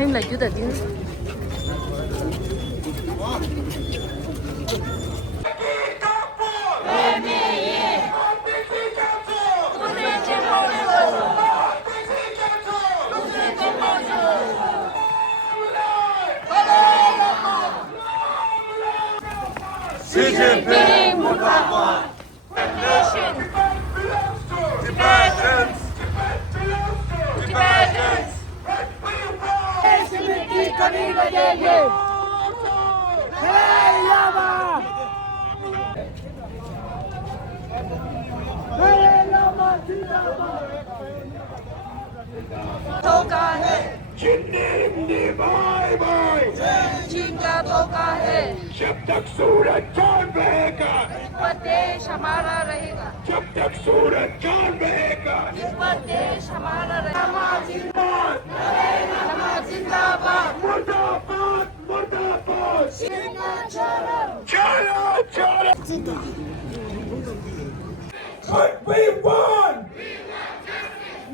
Thêm là chú tịch chứ. Xi Jinping Mutawat. Nation. Tibetans. Tibetans. कभी न देंगे। हे लामा, हे लामा जिंदाबाद। धोखा है, चिन्नी बाय बाय। चीन का धोखा है। जब तक सूरज चांद रहेगा, पर देश हमारा रहेगा। जब तक सूरज चांद रहेगा, पर देश हमारा रहेगा। जिंदाबाद, जिंदाबाद। मुर्दाबाद, मुर्दाबाद। चलो चलो What we want,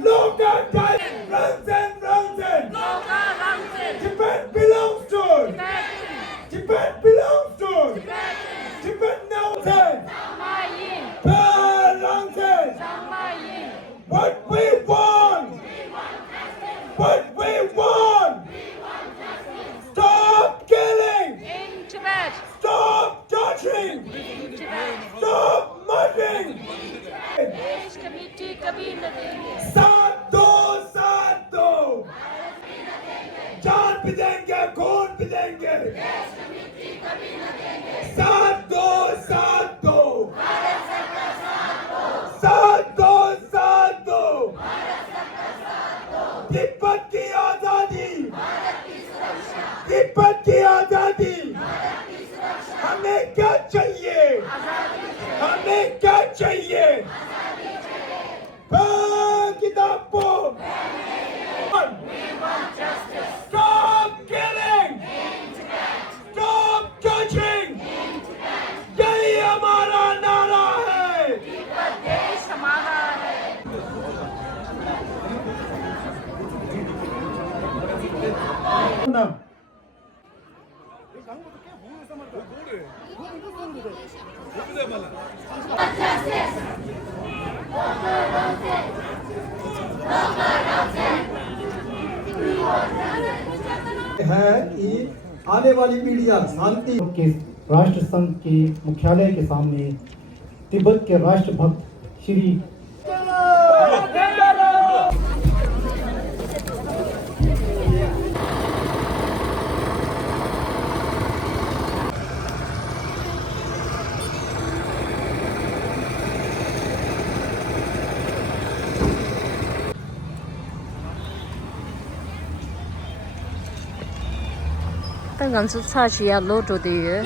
look at that, runs and runs and धोखा हमसे। Tibet belongs to us. Tibet belongs to us. Tibet knows it. Samayin, Belongs it. Samayin. What we want, what we want. Stop killing. In Tibet, Stop touching. in Tibet. Stop mudding. देश की मिट्टी कभी न देंगे। साथ दो, साथ दो। जान भी देंगे, खून भी देंगे। साथ दो, साथ दो। साथ दो, साथ दो। तिब्बत की आजादी, तिब्बत की आजादी। हमें क्या चाहिए? हमें क्या चाहिए? किताबों Stop killing! Stop touching! यही हमारा नारा है। पर देश हमारा है। है कि आने वाली पीढ़ियां शांति के राष्ट्र संघ के मुख्यालय के सामने तिब्बत के राष्ट्रभक्त श्री刚刚是查去要落着的耶。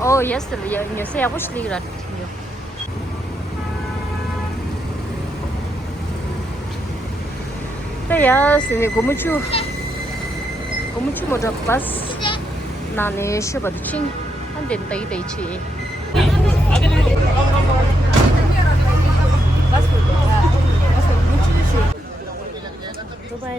Oh, yes, я се вышли играть. Да я сегодня гумучу мода бас на не еще подчин, ан ден дай чи. Dubai